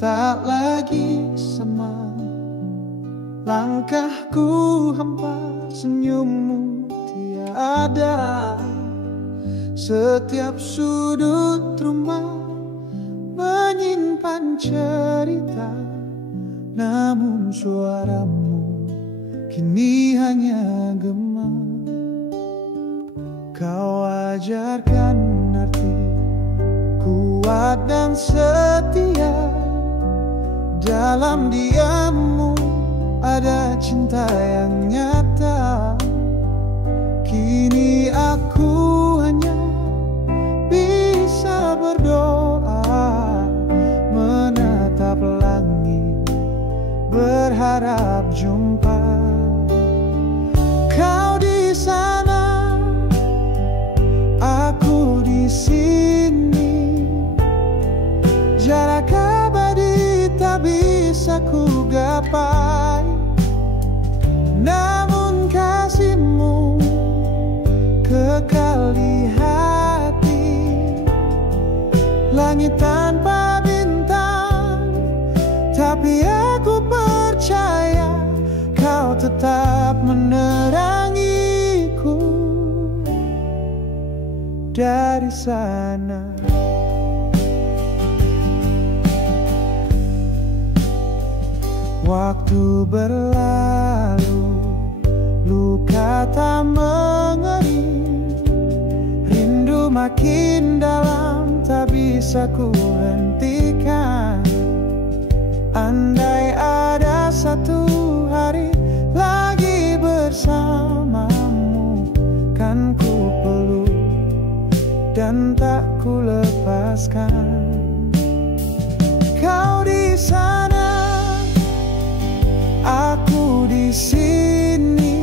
tak lagi sama. Langkahku hampa, senyummu tiada. Setiap sudut rumah menyimpan cerita, namun suaramu kini hanya gema. Kau ajarkan arti kuat dan setia. Dalam diammu ada cinta yang nyata. Kini aku hanya bisa berdoa, menatap langit, berharap jumpa. Kau di sana, aku di sini. Jarak abadi tak bisa ku gapai, namun kasihmu kekal di hati. Langit tanpa bintang, tapi aku percaya kau tetap menerangiku dari sana. Waktu berlalu, luka tak mengering. Rindu makin dalam, tak bisa ku hentikan. Andai ada satu hari lagi bersamamu, kan ku peluk dan tak ku lepaskan. Kau di sana, aku di sini.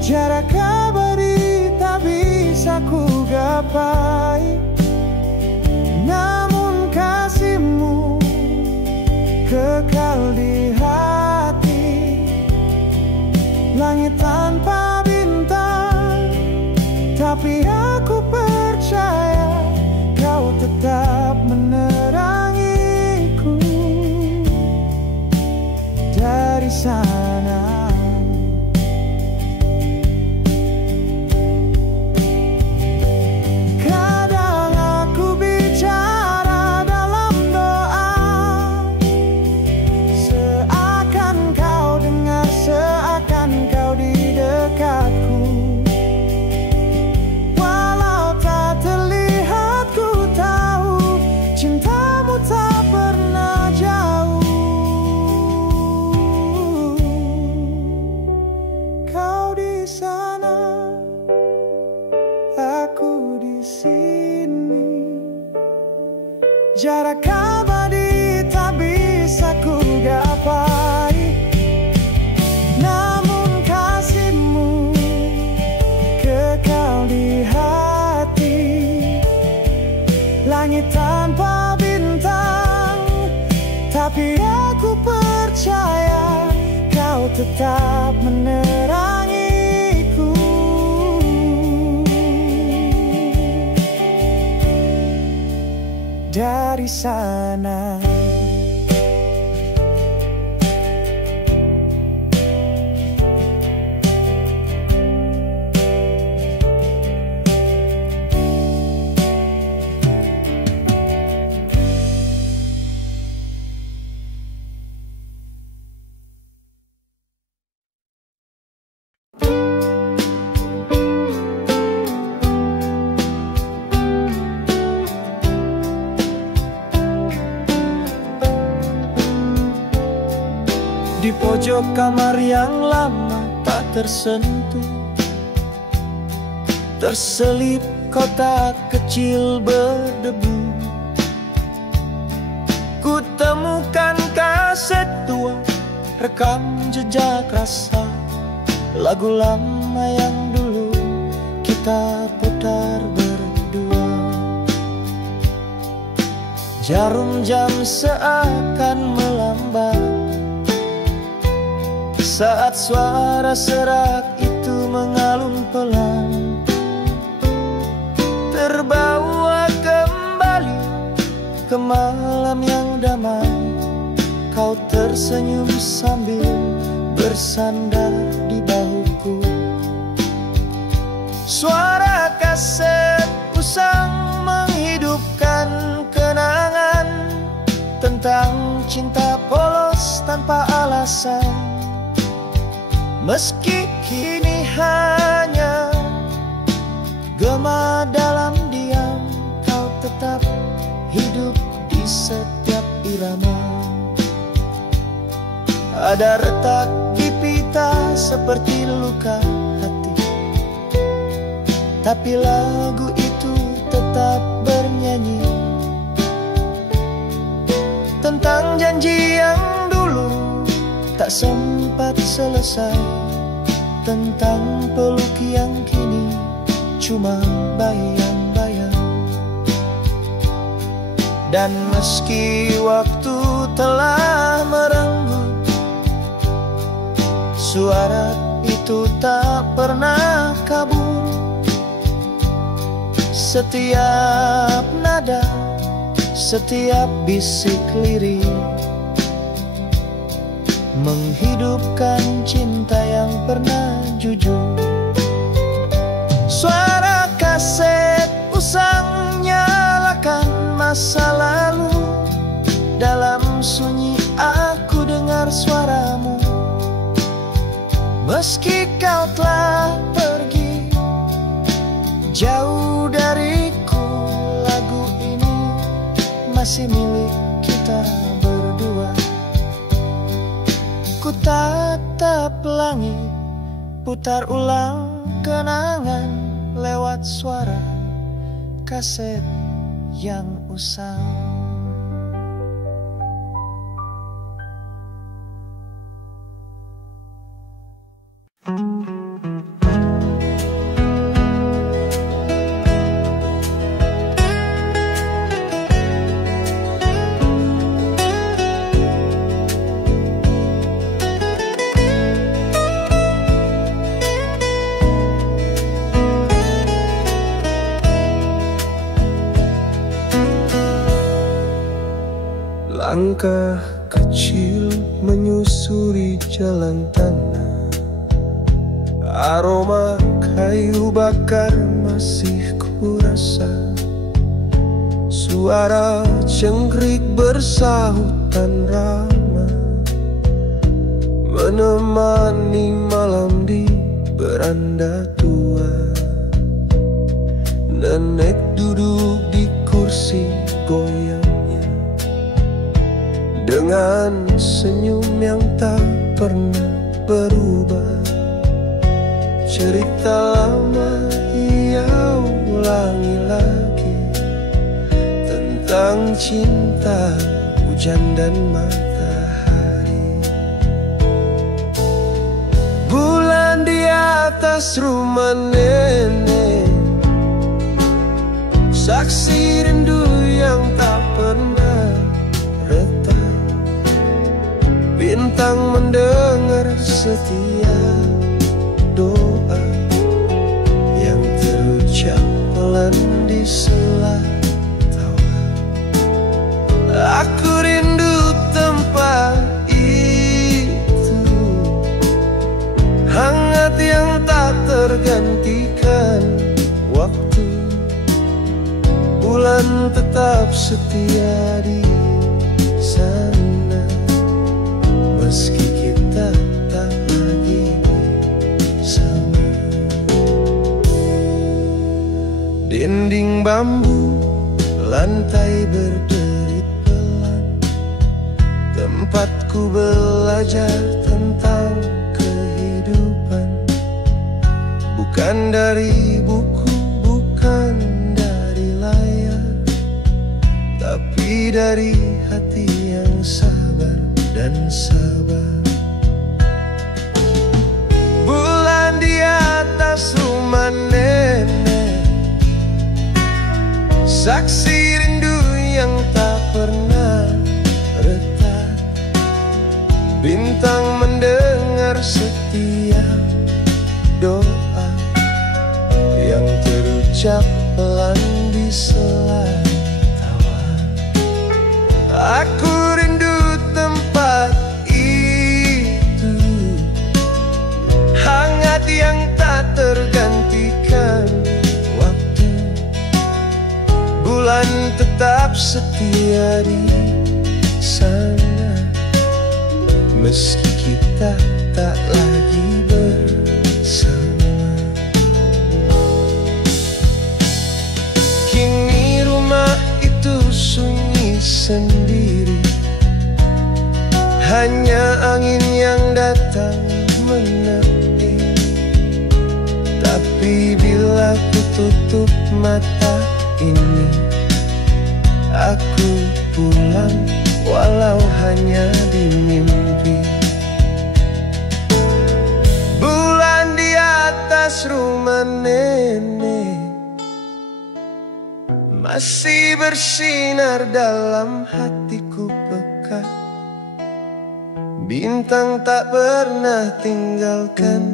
Jarak abadi tak bisa ku gapai, namun kasihmu kekal di hati. Langit tanpa bintang, tapi aku percaya kau tetap menerangiku dari sana. Kadang aku bicara dalam doa, seakan kau dengar, seakan kau di dekatku. Walau tak terlihat, ku tahu cintamu tak pernah jauh. Kau di sana, aku di sini. Jarak abadi tak bisa ku gapai, namun kasihmu kekal di hati. Langit tanpa bintang, tapi aku percaya kau tetap menerangiku dari sana. Di pojok kamar yang lama tak tersentuh, terselip kotak kecil berdebu. Ku temukan kaset tua, rekam jejak rasa lagu lama yang dulu kita putar berdua. Jarum jam seakan melambai saat suara serak itu mengalun pelan, terbawa kembali ke malam yang tersenyum sambil bersandar di bahuku. Suara kaset usang menghidupkan kenangan tentang cinta polos tanpa alasan. Meski kini hanya gema dalam diam, kau tetap hidup di setiap irama. Ada retak di pita seperti luka hati, tapi lagu itu tetap bernyanyi tentang janji yang dulu tak sempat selesai, tentang peluk yang kini cuma bayang-bayang. Dan meski waktu telah merenggut, suara itu tak pernah kabur. Setiap nada, setiap bisik lirik menghidupkan cinta yang pernah jujur. Suara kaset usang nyalakan masa lalu. Dalam sunyi aku dengar suaramu. Meski kau telah pergi jauh dariku, lagu ini masih milik kita berdua. Ku tatap langit, putar ulang kenangan lewat suara kaset yang usang. Langkah kecil menyusuri jalan tanah, aroma kayu bakar masih kurasa. Suara cengkrik bersahutan ramah menemani malam di beranda tua. Nenek duduk di kursi goyangnya dengan senyum yang tak pernah berubah. Cerita lama ia ulangi lagi tentang cinta, hujan dan matahari. Bulan di atas rumah nenek, saksi rindu yang tak pernah retak. Bintang mendengar setiap doa yang terucap pelan di sela tawa. Aku rindu tempat itu, hangat yang tak tergantikan waktu. Bulan tetap setia di sana, meski kita tak lagi bersama. Dinding bambu, lantai berderit pelan, tempatku belajar tentang kehidupan. Bukan dari buku, bukan dari layar, tapi dari hati yang sabar dan sabar. Bulan di atas rumah nenek, saksi rindu yang tak pernah retak. Bintang mendengar setiap doa yang terucap pelan di sela tawa. Aku rindu tempat tetap setia di sana, meski kita tak lagi bersama. Kini rumah itu sunyi sendiri, hanya angin yang datang menepi. Tapi bila ku tutup mata ini, aku pulang walau hanya di mimpi. Bulan di atas rumah nenek masih bersinar dalam hatiku pekat. Bintang tak pernah tinggalkan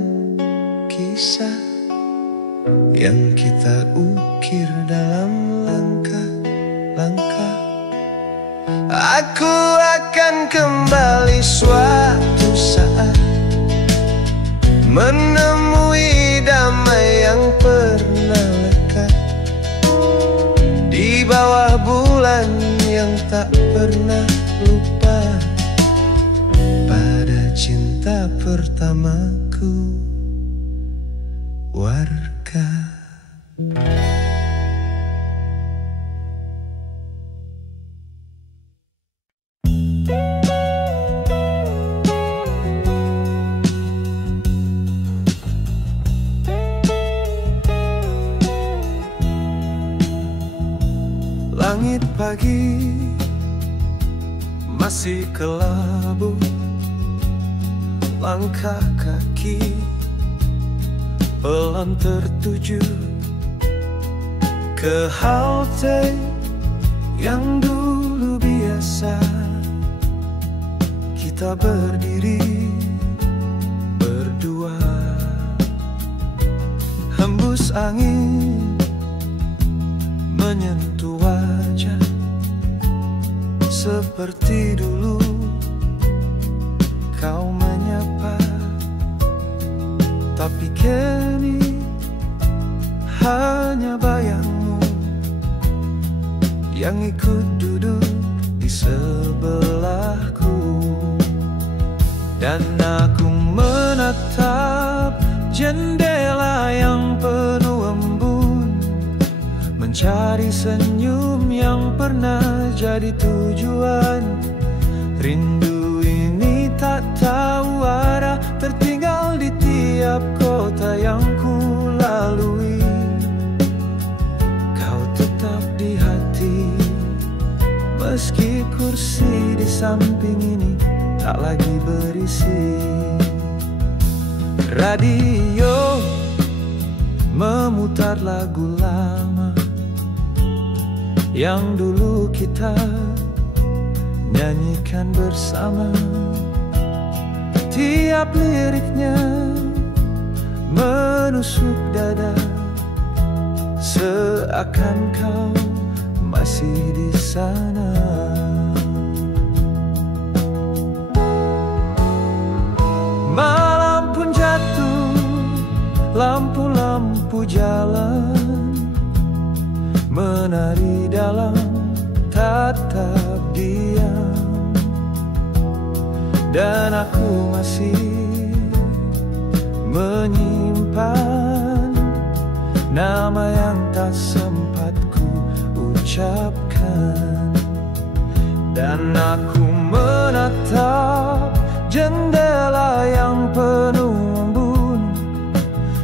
kisah yang kita ukir dalam langkah-langkah. Aku akan kembali suatu saat, menemui damai yang pernah lekat di bawah bulan yang tak pernah lupa pada cinta pertamaku, warga. Langit pagi masih kelabu, langkah kaki pelan tertuju ke halte yang dulu biasa kita berdiri berdua. Hembus angin menyentuh wajah seperti dulu kau menyapa. Tapi kini hanya bayangmu yang ikut duduk di sebelahku. Dan aku menatap jendela yang penuh embun, mencari senyum yang pernah jadi tujuan. Rindu ini tak tahu arah, tertinggal di tiap kota yang ku lalui. Kau tetap di hati, meski kursi di samping ini tak lagi berisi. Radio memutar lagu lama yang dulu kita nyanyikan bersama. Tiap liriknya menusuk dada, seakan kau masih di sana. Malam pun jatuh, lampu-lampu jalan menari dalam tatap diam. Dan aku masih menyimpan nama yang tak sempat ku ucapkan. Dan aku menatap jendela yang penuh embun,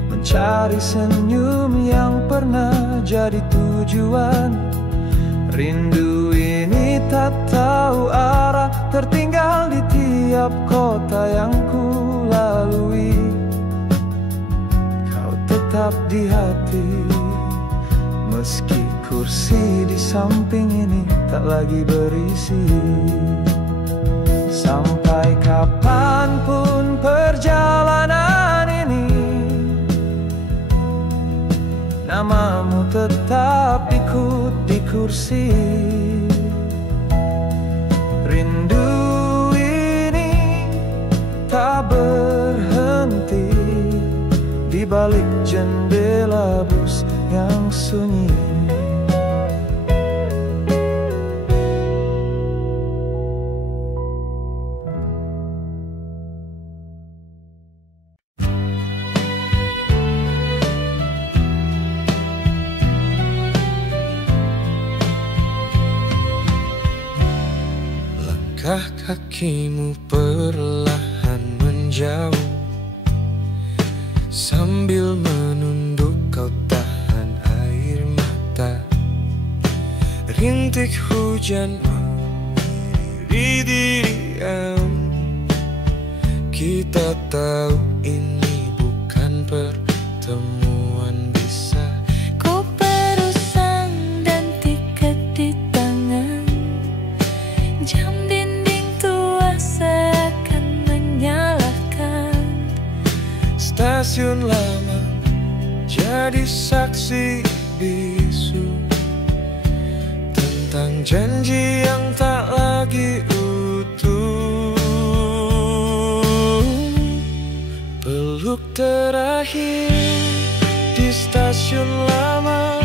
mencari senyum yang pernah jadi tujuan. Rindu ini tak tahu arah, tertinggal di tiap kota yang ku lalui. Kau tetap di hati, meski kursi di samping ini tak lagi berisi. Sampai kapanpun perjalanan ini, namamu tetap ikut di kursi. Rindu ini tak berhenti di balik jendela bus yang sunyi. Langkah kakimu perlahan menjauh, sambil menunduk kau tahan air mata. Rintik hujan di diam, kita tahu ini bukan pertemuan bisa. Ku berusang dan tiket di tangan, jam dinding tua seakan menyalahkan. Stasiun lama jadi saksi bisu tentang janji yang tak lagi utuh. Peluk terakhir di stasiun lama,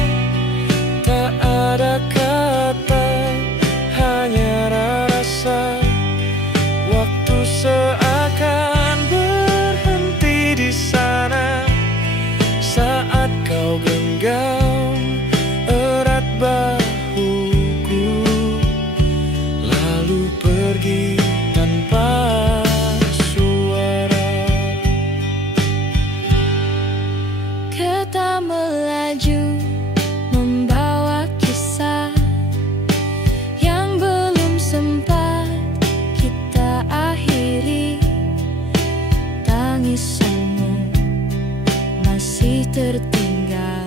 tak ada kata, hanya rasa. Waktu seakan berhenti di sana saat kau genggam erat bahuku, lalu pergi tanpa suara. Kereta melaju membawa kisah yang belum sempat kita akhiri. Tangisanmu masih tertinggal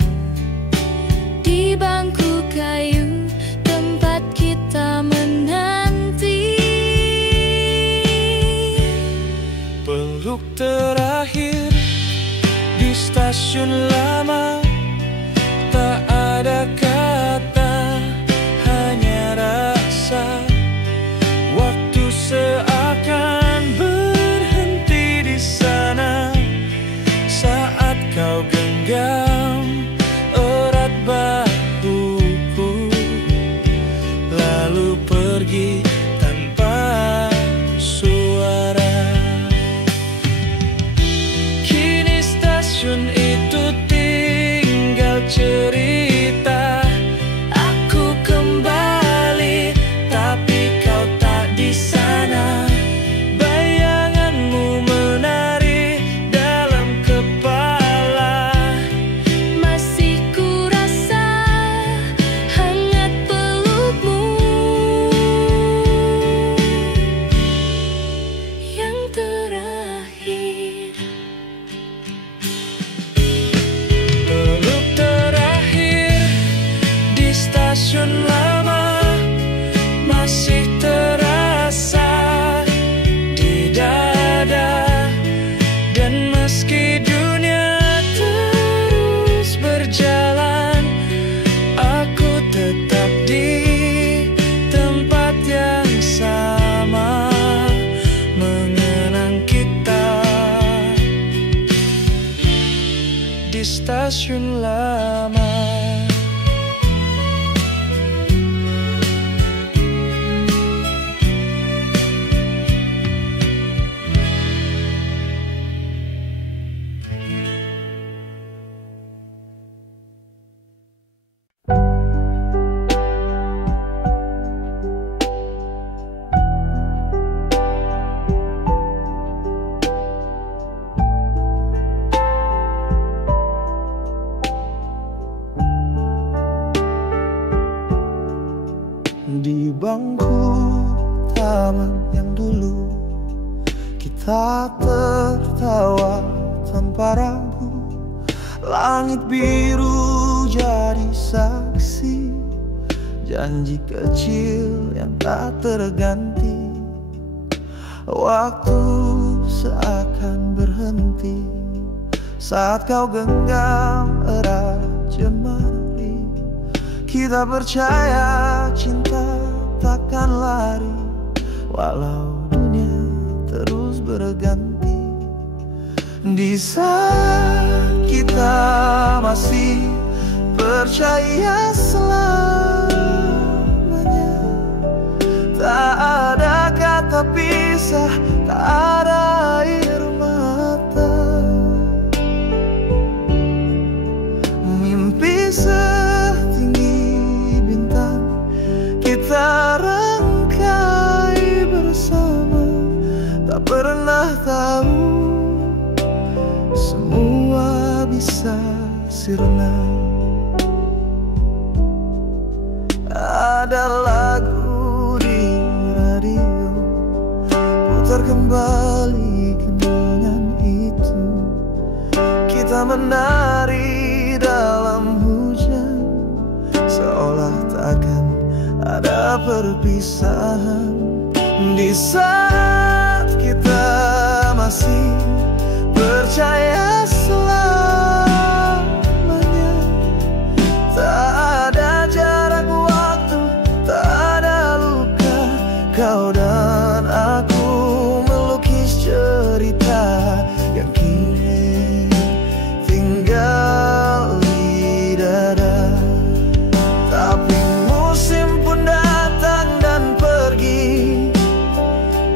di bangku kayu tempat kita menanti. Peluk terakhir di stasiun lama, tak ada kata, hanya rasa. Waktu seakan berhenti di sana saat kau genggam erat bahuku, lalu pergi tanpa suara. Kini stasiun itu tinggal cerita. Aku kembali, tapi kau tak di sana. Bayanganmu menari dalam kepala. Masih ku rasa hangat pelukmu yang terakhir. Peluk terakhir di stasiun lama masih terasa di dada. Dan meski dunia terus berjalan, aku tetap di tempat yang sama, mengenang kita di stasiun lama. Di bangku taman yang dulu kita tertawa tanpa ragu. Langit biru jadi saksi, janji kecil yang tak terganti. Waktu seakan berhenti saat kau genggam erat jemari. Kita percaya cinta takkan lari, walau dunia terus berganti. Di saat kita masih percaya selamanya, tak ada kata pisah, tak ada air mata. Mimpi setinggi bintang kita rangkai bersama. pernah tahu semua bisa sirna. Ada lagu di radio, putar kembali kenangan itu. Kita menari dalam hujan, seolah takkan ada perpisahan. Di saat kita masih percaya selamanya, tak ada jarak waktu, tak ada luka. Kau dan aku melukis cerita yang kini tinggal di dada. Tapi musim pun datang dan pergi,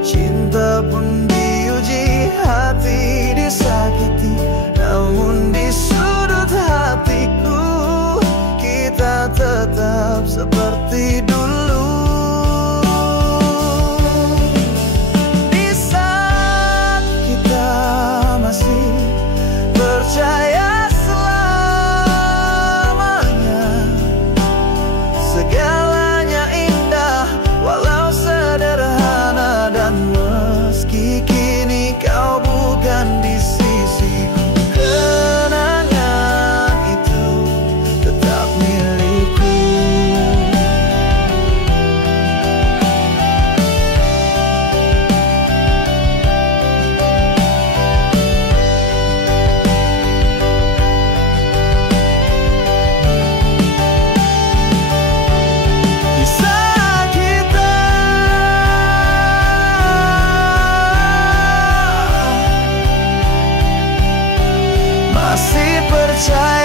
cinta pun diuji, hati disakiti. Namun di sudut hatiku kita tetap seperti dulu. Di saat kita masih percaya selamanya, segalanya indah walau sederhana. Dan meski kini kau bukan di sisiku, kenangan itu tetap milikku. Di saat kita masih percaya